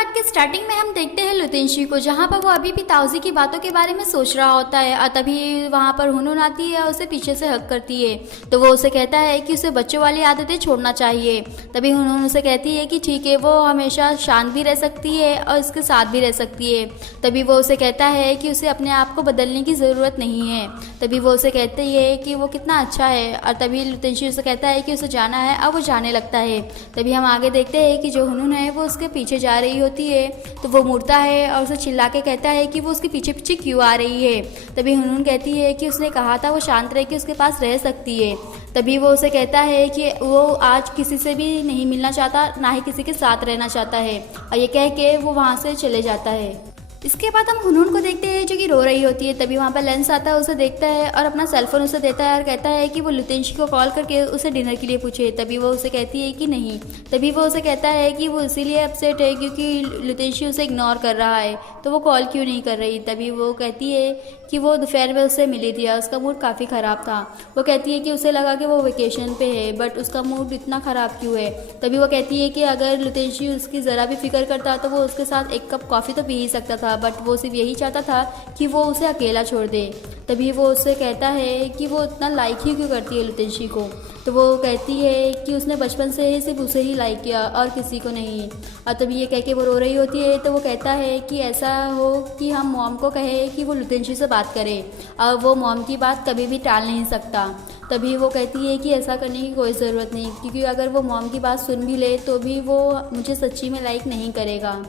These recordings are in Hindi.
पार्ट के स्टार्टिंग में हम देखते हैं लुतेंशी को, जहाँ पर वो अभी भी ताउजी की बातों के बारे में सोच रहा होता है और तभी वहाँ पर हुनून आती है और उसे पीछे से हक करती है। तो वो उसे कहता है कि उसे बच्चों वाली आदतें छोड़ना चाहिए। तभी हुनून उसे कहती है कि ठीक है, वो हमेशा शांत भी रह सकती है और इसके साथ भी रह सकती है। तभी वो उसे कहता है कि उसे अपने आप को बदलने की ज़रूरत नहीं है। तभी वो उसे कहती है कि वो कितना अच्छा है और तभी लुतेंशी उसे कहता है कि उसे जाना है और वो जाने लगता है। तभी हम आगे देखते हैं कि जो हुनून है वो उसके पीछे जा रही होती है। तो वो मुड़ता है और उसे चिल्ला के कहता है कि वो उसके पीछे पीछे क्यों आ रही है। तभी हुनून कहती है कि उसने कहा था वो शांत रह के उसके पास रह सकती है। तभी वो उसे कहता है कि वो आज किसी से भी नहीं मिलना चाहता, ना ही किसी के साथ रहना चाहता है, और ये कह के वो वहाँ से चले जाता है। इसके बाद हम हुनून को देखते हैं जो कि रो रही होती है। तभी वहाँ पर लेंस आता है, उसे देखता है और अपना सेलफोन उसे देता है और कहता है कि वो लुतेंशी को कॉल करके उसे डिनर के लिए पूछे। तभी वो उसे कहती है कि नहीं। तभी वो उसे कहता है कि वो इसीलिए अपसेट है क्योंकि लुतेंशी उसे इग्नोर कर रहा है, तो वो कॉल क्यों नहीं कर रही। तभी वो कहती है कि वो दोपहर में उससे मिली थी और उसका मूड काफ़ी ख़राब था। वो कहती है कि उसे लगा कि वो वेकेशन पे है, बट उसका मूड इतना ख़राब क्यों है। तभी वो कहती है कि अगर लुतेंशी उसकी ज़रा भी फिक्र करता तो वो उसके साथ एक कप कॉफ़ी तो पी ही सकता था, बट वो सिर्फ यही चाहता था कि वो उसे अकेला छोड़ दे। तभी वो उससे कहता है कि वो इतना लाइक ही क्यों करती है लुतेंशी को। तो वो कहती है कि उसने बचपन से ही सिर्फ उसे ही लाइक किया और किसी को नहीं। और तभी ये कह के वो रो रही होती है। तो वो कहता है कि ऐसा हो कि हम मॉम को कहे कि वो लुतेंशी से बात करे, और वो मॉम की बात कभी भी टाल नहीं सकता। तभी वो कहती है कि ऐसा करने की कोई ज़रूरत नहीं, क्योंकि अगर वो मॉम की बात सुन भी ले तो भी वो मुझे सच्ची में लाइक नहीं करेगा।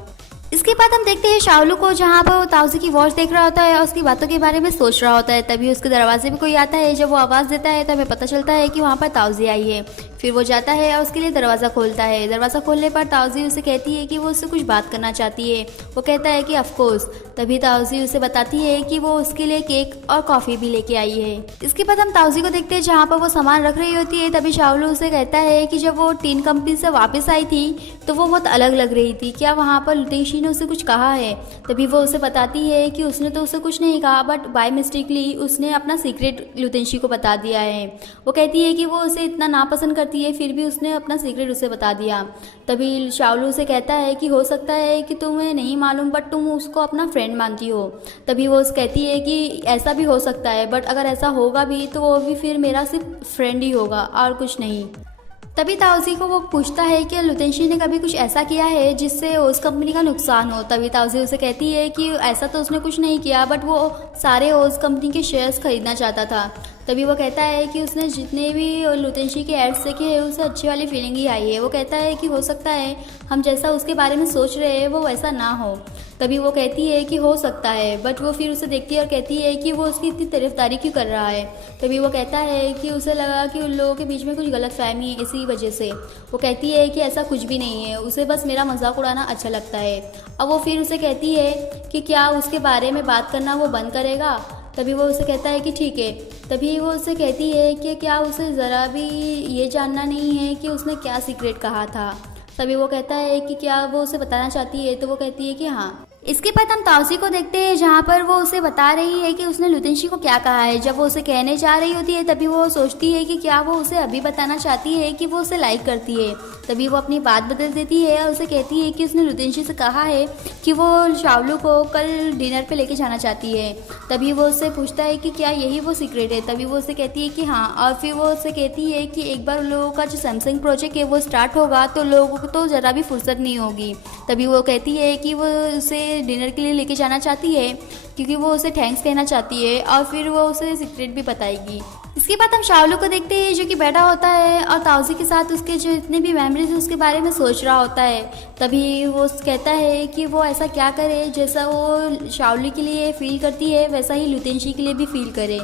इसके बाद हम देखते हैं शाओलू को, जहाँ पर वो ताउजी की वॉच देख रहा होता है और उसकी बातों के बारे में सोच रहा होता है। तभी उसके दरवाजे पे कोई आता है। जब वो आवाज़ देता है तो हमें पता चलता है कि वहाँ पर ताउजी आई है। फिर वो जाता है और उसके लिए दरवाज़ा खोलता है। दरवाज़ा खोलने पर ताउजी उसे कहती है कि वो उससे कुछ बात करना चाहती है। वो कहता है कि ऑफकोर्स। तभी ताउजी उसे बताती है कि वो उसके लिए केक और कॉफ़ी भी लेके आई है। इसके बाद हम ताउजी को देखते हैं जहाँ पर वो सामान रख रही होती है। तभी शाओलू उसे कहता है कि जब वो टीन कंपनी से वापस आई थी तो वो बहुत अलग लग रही थी, क्या वहाँ पर लुतेंशी ने उसे कुछ कहा है। तभी वो उसे बताती है कि उसने तो उसे कुछ नहीं कहा, बट बाय मिस्टेकली उसने अपना सीक्रेट लुतेंशी को बता दिया है। वो कहती है कि वो उसे इतना नापसंद करती है, फिर भी उसने अपना सीक्रेट उसे बता दिया। तभी शाओलू उसे कहता है कि हो सकता है कि तुम्हें नहीं मालूम, बट तुम उसको अपना फ्रेंड मानती हो। तभी वो कहती है कि ऐसा भी हो सकता है, बट अगर ऐसा होगा भी तो वो भी फिर मेरा सिर्फ फ्रेंड ही होगा और कुछ नहीं। तभी ताउजी को वो पूछता है कि लुतेंशी ने कभी कुछ ऐसा किया है जिससे ओज कंपनी का नुकसान हो। तभी ताउजी उसे कहती है कि ऐसा तो उसने कुछ नहीं किया, बट वो सारे ओज कंपनी के शेयर्स खरीदना चाहता था। तभी वो कहता है कि उसने जितने भी लुतेंशी के एड्स देखे हैं उसे अच्छी वाली फीलिंग ही आई है। वो कहता है कि हो सकता है हम जैसा उसके बारे में सोच रहे हैं वो वैसा ना हो। तभी वो कहती है कि हो सकता है, बट वो फिर उसे देखती है और कहती है कि वो उसकी इतनी तारीफदारी क्यों कर रहा है। तभी वो कहता है कि उसे लगा कि उन लोगों के बीच में कुछ गलतफहमी है, इसी वजह से। वो कहती है कि ऐसा कुछ भी नहीं है, उसे बस मेरा मजाक उड़ाना अच्छा लगता है। अब वो फिर उसे कहती है कि क्या उसके बारे में बात करना वो बंद करेगा। तभी वो उसे कहता है कि ठीक है। तभी वो उसे कहती है कि क्या उसे ज़रा भी ये जानना नहीं है कि उसने क्या सीक्रेट कहा था। तभी वो कहता है कि क्या वो उसे बताना चाहती है। तो वो कहती है कि हाँ। इसके बाद हम ताउजी को देखते हैं जहाँ पर वो उसे बता रही है कि उसने लुतेंशी को क्या कहा है। जब वो उसे कहने जा रही होती है तभी वो सोचती है कि क्या वो उसे अभी बताना चाहती है कि वो उसे लाइक करती है। तभी वो अपनी बात बदल देती है और उसे कहती है कि उसने लुतेंशी से कहा है कि वो शाओलू को कल डिनर पे लेके जाना चाहती है। तभी वो उससे पूछता है कि क्या यही वो सीक्रेट है। तभी वो उसे कहती है कि हाँ, और फिर वो उससे कहती है कि एक बार उन लोगों का जो सैमसंग प्रोजेक्ट है वो स्टार्ट होगा तो लोगों को तो ज़रा भी फुर्सत नहीं होगी। तभी वो कहती है कि वो उसे डिनर के लिए लेके जाना चाहती है क्योंकि वो उसे थैंक्स कहना चाहती है, और फिर वो उसे सीक्रेट भी बताएगी। इसके बाद हम शाओलू को देखते हैं जो कि बैठा होता है और ताउजी के साथ उसके जो इतने भी मेमोरीज उसके बारे में सोच रहा होता है। तभी वो कहता है कि वो ऐसा क्या करे जैसा वो शाओलू के लिए फील करती है वैसा ही लुतेंशी के लिए भी फील करे।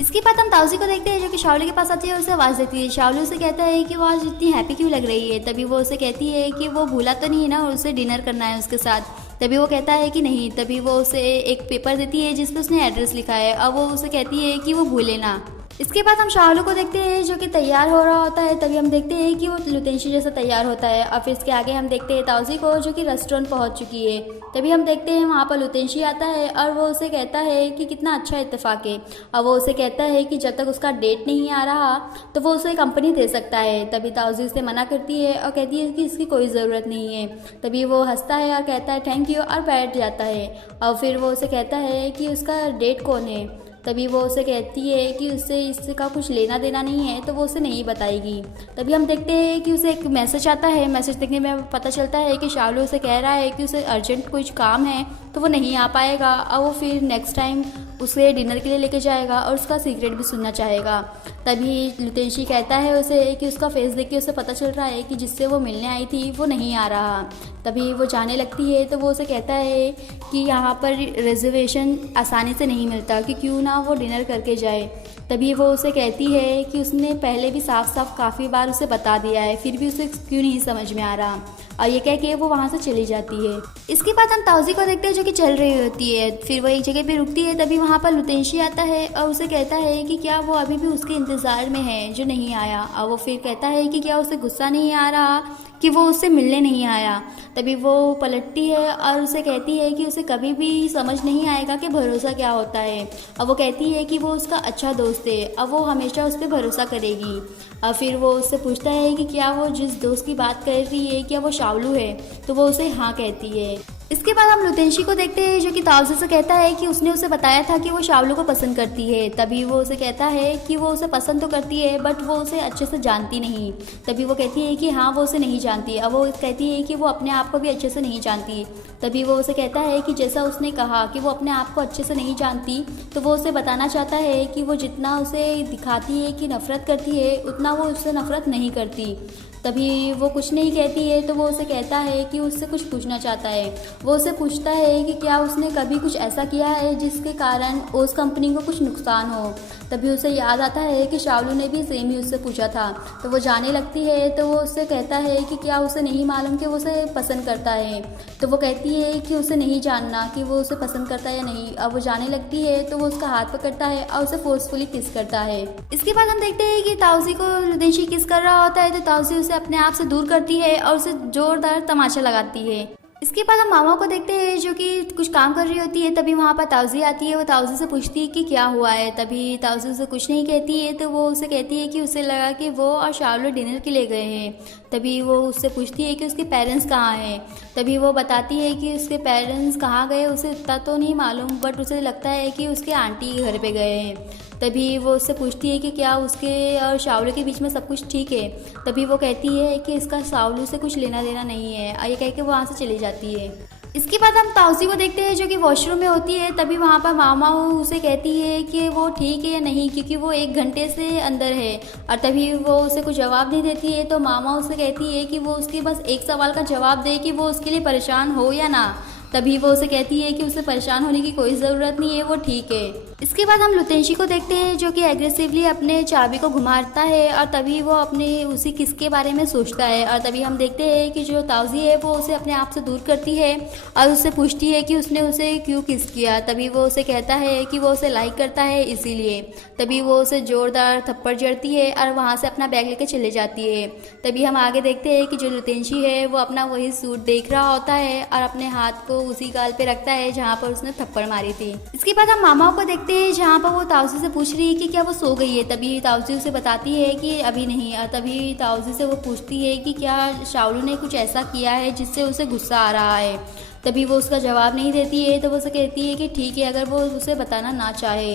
इसके बाद हम ताउजी को देखते हैं जो कि शाओलू के पास आती है और उसे आवाज़ देती है। शाओलू से कहता है कि वो आज इतनी हैप्पी क्यों लग रही है। तभी वो उसे कहती है कि वो भूला तो नहीं है ना और उसे डिनर करना है उसके साथ। तभी वो कहता है कि नहीं। तभी वो उसे एक पेपर देती है जिसमें उसने एड्रेस लिखा है और वो उसे कहती है कि वो भूले ना। इसके बाद हम शाहरुख को देखते हैं जो कि तैयार हो रहा होता है। तभी हम देखते हैं कि वो लुतेंशी जैसा तैयार होता है और फिर इसके आगे हम देखते हैं ताउजी को जो कि रेस्टोरेंट पहुंच चुकी है। तभी हम देखते हैं वहाँ पर लुतेंशी आता है और वो उसे कहता है कि कितना अच्छा इत्तेफाक है, और वो उसे कहता है कि जब तक उसका डेट नहीं आ रहा तो वो उसे कंपनी दे सकता है। तभी ताउजी उसे मना करती है और कहती है कि इसकी कोई ज़रूरत नहीं है। तभी वो हंसता है और कहता है थैंक यू और बैठ जाता है। और फिर वो उसे कहता है कि उसका डेट कौन है। तभी वो उसे कहती है कि उससे इसका कुछ लेना देना नहीं है, तो वो उसे नहीं बताएगी। तभी हम देखते हैं कि उसे एक मैसेज आता है। मैसेज देखने में पता चलता है कि शालू उसे कह रहा है कि उसे अर्जेंट कुछ काम है तो वो नहीं आ पाएगा, और वो फिर नेक्स्ट टाइम उसे डिनर के लिए लेके जाएगा और उसका सीक्रेट भी सुनना चाहेगा। तभी लुतेंशी कहता है उसे कि उसका फेस देख के उसे पता चल रहा है कि जिससे वो मिलने आई थी वो नहीं आ रहा। तभी वो जाने लगती है तो वो उसे कहता है कि यहाँ पर रिजर्वेशन आसानी से नहीं मिलता, कि क्यों ना वो डिनर करके जाए। तभी वो उसे कहती है कि उसने पहले भी साफ साफ काफ़ी बार उसे बता दिया है, फिर भी उसे क्यों नहीं समझ में आ रहा, और ये कह के वो वहाँ से चली जाती है। इसके बाद हम ताउजी को देखते हैं जो कि चल रही होती है। फिर वो एक जगह पे रुकती है। तभी वहाँ पर लुतेंशी आता है और उसे कहता है कि क्या वो अभी भी उसके इंतज़ार में है जो नहीं आया, और वो फिर कहता है कि क्या उसे गुस्सा नहीं आ रहा कि वो उससे मिलने नहीं आया। तभी वो पलटती है और उसे कहती है कि उसे कभी भी समझ नहीं आएगा कि भरोसा क्या होता है, और वो कहती है कि वो उसका अच्छा दोस्त है और वो हमेशा उस पर भरोसा करेगी। और फिर वो उससे पूछता है कि क्या वो जिस दोस्त की बात कर रही है क्या वो शावलू है, तो वो उसे हाँ कहती है। इसके बाद हम लुतेंशी को देखते हैं जो कि ताउजी से कहता है कि उसने उसे बताया था कि वो शावलू को पसंद करती है। तभी वो उसे कहता है कि वो उसे पसंद तो करती है बट वो उसे अच्छे से जानती नहीं। तभी वो कहती है कि हाँ वो उसे नहीं जानती। अब वो कहती है कि वो अपने आप को भी अच्छे से नहीं जानती। तभी वो उसे कहता है कि जैसा उसने कहा कि वो अपने आप को अच्छे से नहीं जानती, तो वो उसे बताना चाहता है कि वो जितना उसे दिखाती है कि नफ़रत करती है उतना वो उससे नफ़रत नहीं करती। तभी वो कुछ नहीं कहती है तो वो उसे कहता है कि उससे कुछ पूछना चाहता है। वो उसे पूछता है कि क्या उसने कभी कुछ ऐसा किया है जिसके कारण उस कंपनी को कुछ नुकसान हो। तभी उसे याद आता है कि शावलू ने भी सेम ही उससे पूछा था। तो वो जाने लगती है तो वो उससे कहता है कि क्या उसे नहीं मालूम कि वो उसे पसंद करता है। तो वो कहती है कि उसे नहीं जानना कि वो उसे पसंद करता है या नहीं। अब वो जाने लगती है तो वो उसका हाथ पकड़ता है और उसे फोर्सफुली किस करता है। इसके बाद हम देखते हैं कि ताउजी को लुतेंशी किस कर रहा होता है, तो ताउजी उसे अपने आप से दूर करती है और उसे जोरदार तमाचा लगाती है। इसके बाद हम मामा को देखते हैं जो कि कुछ काम कर रही होती है। तभी वहाँ पर ताउजी आती है। वो ताउजी से पूछती है कि क्या हुआ है। तभी ताउजी उसे कुछ नहीं कहती है। तो वो उसे कहती है कि उसे लगा कि वो और शावलू डिनर के लिए गए हैं। तभी वो उससे पूछती है कि उसके पेरेंट्स कहाँ हैं। तभी वो बताती है कि उसके पेरेंट्स कहाँ गए उसे इतना तो नहीं मालूम, बट उसे लगता है कि उसके आंटी के घर पे गए हैं। तभी वो उससे पूछती है कि क्या उसके और शावलू के बीच में सब कुछ ठीक है। तभी वो कहती है कि इसका शावलू से कुछ लेना देना नहीं है, और ये कह के वो वहाँ से चली जाती है। इसके बाद हम ताउजी को देखते हैं जो कि वॉशरूम में होती है। तभी वहाँ पर मामा उसे कहती है कि वो ठीक है या नहीं, क्योंकि वो 1 घंटे से अंदर है। और तभी वो उसे कुछ जवाब नहीं देती है। तो मामा उसे कहती है कि वो उसके बस एक सवाल का जवाब दे कि वो उसके लिए परेशान हो या ना। तभी वो उसे कहती है कि उसे परेशान होने की कोई ज़रूरत नहीं है, वो ठीक है। इसके बाद हम लुतेंशी को देखते हैं जो कि एग्रेसिवली अपने चाबी को घुमाता है, और तभी वो अपने उसी किस के बारे में सोचता है। और तभी हम देखते हैं कि जो ताउजी है वो उसे अपने आप से दूर करती है और उससे पूछती है कि उसने उसे क्यों किस किया। तभी वो उसे कहता है कि वो उसे लाइक करता है इसीलिए। तभी वो उसे ज़ोरदार थप्पड़ जड़ती है और वहाँ से अपना बैग लेके चले जाती है। तभी हम आगे देखते हैं कि जो लुतेंशी है वो अपना वही सूट देख रहा होता है और अपने हाथ को उसी गाल पे रखता है जहाँ पर उसने थप्पड़ मारी थी। इसके बाद हम मामाओं को देखते हैं जहाँ पर वो ताउजी से पूछ रही है कि क्या वो सो गई है। तभी ताउजी उसे बताती है कि अभी नहीं। और तभी ताउजी से वो पूछती है कि क्या शावलू ने कुछ ऐसा किया है जिससे उसे गुस्सा आ रहा है। तभी वो उसका जवाब नहीं देती है। तो वो उसे कहती है कि ठीक है अगर वो उसे बताना ना चाहे।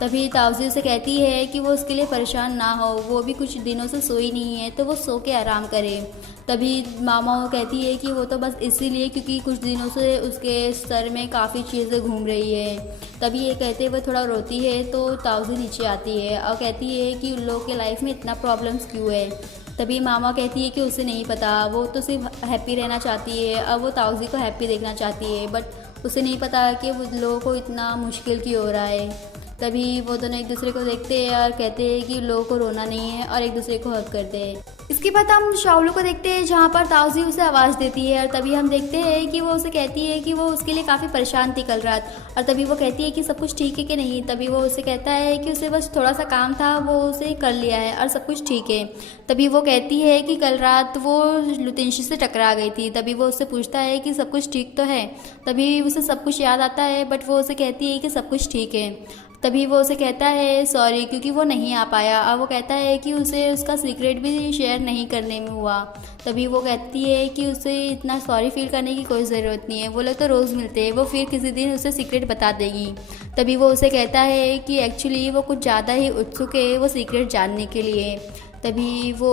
तभी ताउजी उसे कहती है कि वो उसके लिए परेशान ना हो, वो भी कुछ दिनों से सोई नहीं है तो वो सो के आराम करे। तभी मामा कहती है कि वो तो बस इसीलिए क्योंकि कुछ दिनों से उसके सर में काफ़ी चीज़ें घूम रही है। तभी ये कहते हुए थोड़ा रोती है। तो ताउजी नीचे आती है और कहती है कि उन लोगों के लाइफ में इतना प्रॉब्लम्स क्यों है। तभी मामा कहती है कि उसे नहीं पता, वो तो सिर्फ हैप्पी रहना चाहती है और वो ताउजी को हैप्पी देखना चाहती है, बट उसे नहीं पता कि वो लोगों को इतना मुश्किल क्यों हो रहा है। तभी वो दोनों एक दूसरे को देखते हैं और कहते हैं कि लोगों को रोना नहीं है और एक दूसरे को हग करते हैं। इसके बाद हम शाओलू को देखते हैं जहाँ पर ताउजी उसे आवाज़ देती है और तभी हम देखते हैं कि वो उसे कहती है कि वो उसके लिए काफ़ी परेशान थी कल रात, और तभी वो कहती है कि सब कुछ ठीक है कि नहीं। तभी वो उसे कहता है कि उसे बस थोड़ा सा काम था, वो उसे कर लिया है और सब कुछ ठीक है। तभी वो कहती है कि कल रात वो लुतेंशी से टकरा गई थी। तभी वो उससे पूछता है कि सब कुछ ठीक तो है। तभी उसे सब कुछ याद आता है, बट वो उसे कहती है कि सब कुछ ठीक है। तभी वो उसे कहता है सॉरी क्योंकि वो नहीं आ पाया, और वो कहता है कि उसे उसका सीक्रेट भी शेयर नहीं करने में हुआ। तभी वो कहती है कि उसे इतना सॉरी फील करने की कोई ज़रूरत नहीं है, वो लोग तो रोज़ मिलते हैं, वो फिर किसी दिन उसे सीक्रेट बता देगी। तभी वो उसे कहता है कि एक्चुअली वो कुछ ज़्यादा ही उत्सुक है वो सीक्रेट जानने के लिए। तभी वो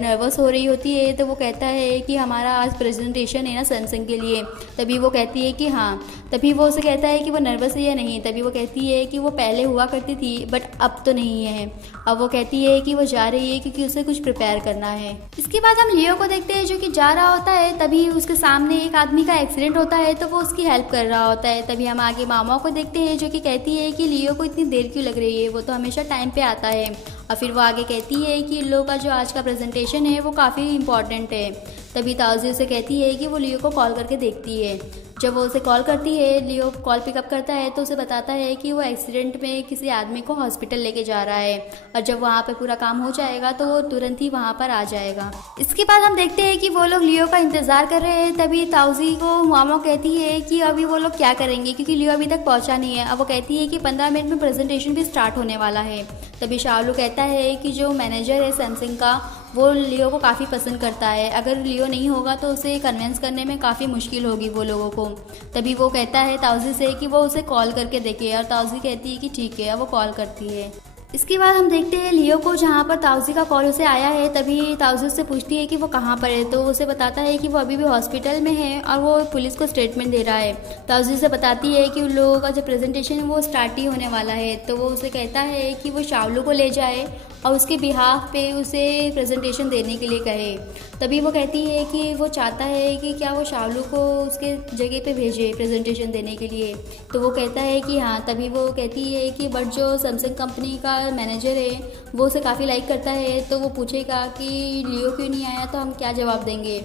नर्वस हो रही होती है, तो वो कहता है कि हमारा आज प्रेजेंटेशन है ना सैमसंग के लिए। तभी वो कहती है कि हाँ। तभी वो उसे कहता है कि वो नर्वस है या नहीं। तभी वो कहती है कि वो पहले हुआ करती थी बट अब तो नहीं है। अब वो कहती है कि वो जा रही है क्योंकि उसे कुछ प्रिपेयर करना है। इसके बाद हम लियो को देखते हैं जो कि जा रहा होता है। तभी उसके सामने एक आदमी का एक्सीडेंट होता है, तो वो उसकी हेल्प कर रहा होता है। तभी हम आगे मामा को देखते हैं जो कि कहती है कि लियो को इतनी देर क्यों लग रही है, वो तो हमेशा टाइम पे आता है। और फिर वो आगे कहती है कि इन लोगों का जो आज का प्रेजेंटेशन है वो काफ़ी इंपॉर्टेंट है। तभी ताउजी उसे कहती है कि वो लियो को कॉल करके देखती है। जब वो उसे कॉल करती है, लियो कॉल पिकअप करता है तो उसे बताता है कि वो एक्सीडेंट में किसी आदमी को हॉस्पिटल लेके जा रहा है, और जब वहाँ पे पूरा काम हो जाएगा तो वो तुरंत ही वहाँ पर आ जाएगा। इसके बाद हम देखते हैं कि वो लोग लियो का इंतज़ार कर रहे हैं। तभी ताउजी को मामा कहती है कि अभी वो लोग क्या करेंगे क्योंकि लियो अभी तक पहुँचा नहीं है। अब वो कहती है कि 15 मिनट में प्रेजेंटेशन भी स्टार्ट होने वाला है। तभी शाओलू कहता है कि जो मैनेजर है सैमसंग का वो लियो को काफ़ी पसंद करता है, अगर लियो नहीं होगा तो उसे कन्विंस करने में काफ़ी मुश्किल होगी वो लोगों को। तभी वो कहता है ताउजी से कि वो उसे कॉल करके देखे, और ताउजी कहती है कि ठीक है, अब वो कॉल करती है। इसके बाद हम देखते हैं लियो को जहाँ पर ताउजी का कॉल उसे आया है। तभी ताउजी उससे पूछती है कि वो कहाँ पर है, तो उसे बताता है कि वो अभी भी हॉस्पिटल में है और वो पुलिस को स्टेटमेंट दे रहा है। ताउजी उसे बताती है कि उन लोगों का जो प्रेजेंटेशन है वो स्टार्ट ही होने वाला है। तो वो उसे कहता है कि वो शाओलू को ले जाए और उसके बिहाफ पे उसे प्रेजेंटेशन देने के लिए कहे। तभी वो कहती है कि वो चाहता है कि क्या वो शाओलू को उसके जगह पे भेजे प्रेजेंटेशन देने के लिए। तो वो कहता है कि हाँ। तभी वो कहती है कि बट जो सैमसंग कंपनी का मैनेजर है वो उसे काफ़ी लाइक करता है, तो वो पूछेगा कि लियो क्यों नहीं आया, तो हम क्या जवाब देंगे।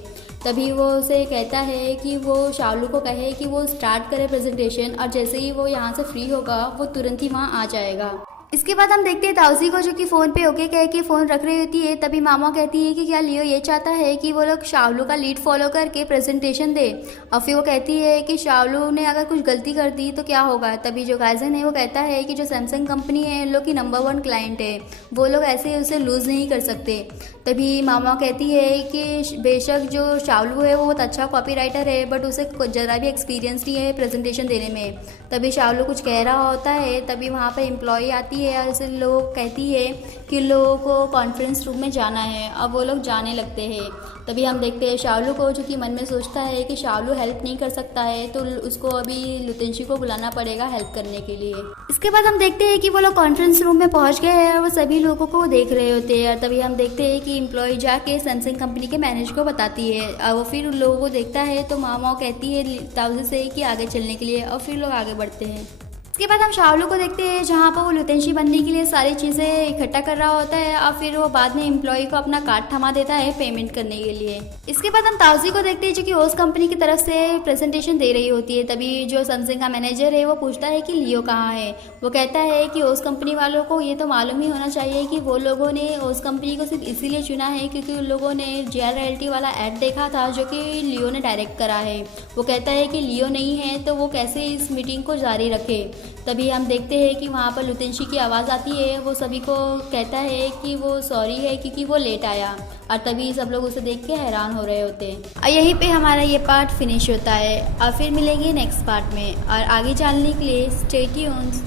तभी वो उसे कहता है कि वो शाओलू को कहे कि वो स्टार्ट करे प्रेजेंटेशन, और जैसे ही वो यहाँ से फ्री होगा वो तुरंत ही वहाँ आ जाएगा। इसके बाद हम देखते हैं ताउजी को जो कि फ़ोन पे ओके कह के फ़ोन रख रही होती है। तभी मामा कहती है कि क्या लियो ये चाहता है कि वो लोग शाओलू का लीड फॉलो करके प्रेजेंटेशन दे, और फिर वो कहती है कि शाओलू ने अगर कुछ गलती कर दी तो क्या होगा। तभी जो गाइजन है वो कहता है कि जो सैमसंग कंपनी है इन लोग की नंबर 1 क्लाइंट है, वो लोग ऐसे उसे लूज़ नहीं कर सकते। तभी मामा कहती है कि बेशक जो शाओलू है वो बहुत अच्छा कॉपी राइटर है, बट उसे ज़रा भी एक्सपीरियंस नहीं है प्रेजेंटेशन देने में। तभी शाओलू कुछ कह रहा होता है। तभी वहाँ पर एम्प्लॉय आती है और उसे लोग कहती है कि लोगों को कॉन्फ्रेंस रूम में जाना है। अब वो लोग जाने लगते हैं। तभी हम देखते हैं शाओलू को जो कि मन में सोचता है कि शाओलू हेल्प नहीं कर सकता है, तो उसको अभी लुतेंशी को बुलाना पड़ेगा हेल्प करने के लिए। इसके बाद हम देखते हैं कि वो लोग कॉन्फ्रेंस रूम में पहुंच गए हैं और वो सभी लोगों को देख रहे होते हैं। और तभी हम देखते हैं कि एम्प्लॉय जाके सैमसंग कंपनी के मैनेजर को बताती है, और वो फिर उन लोगों को देखता है। तो मामा कहती है ताउजी से कि आगे चलने के लिए, और फिर लोग आगे बढ़ते हैं। इसके बाद हम शाओलू को देखते हैं जहाँ पर वो लुतेंशी बनने के लिए सारी चीज़ें इकट्ठा कर रहा होता है, और फिर वो बाद में एम्प्लॉय को अपना कार्ड थमा देता है पेमेंट करने के लिए। इसके बाद हम ताउजी को देखते हैं जो कि ओस कंपनी की तरफ से प्रेजेंटेशन दे रही होती है। तभी जो सैमसंग का मैनेजर है वो पूछता है कि लियो कहाँ है। वो कहता है कि ओस कंपनी वालों को ये तो मालूम ही होना चाहिए कि वो लोगों ने ओस कंपनी को सिर्फ इसीलिए चुना है क्योंकि उन लोगों ने JR Realty वाला ऐड देखा था जो कि लियो ने डायरेक्ट करा है। वो कहता है कि लियो नहीं है तो वो कैसे इस मीटिंग को जारी रखे। तभी हम देखते हैं कि वहाँ पर लुतेंशी की आवाज़ आती है। वो सभी को कहता है कि वो सॉरी है क्योंकि वो लेट आया, और तभी सब लोग उसे देख के हैरान हो रहे होते हैं। और यहीं पे हमारा ये पार्ट फिनिश होता है, और फिर मिलेंगे नेक्स्ट पार्ट में। और आगे जानने के लिए स्टे ट्यून्ड।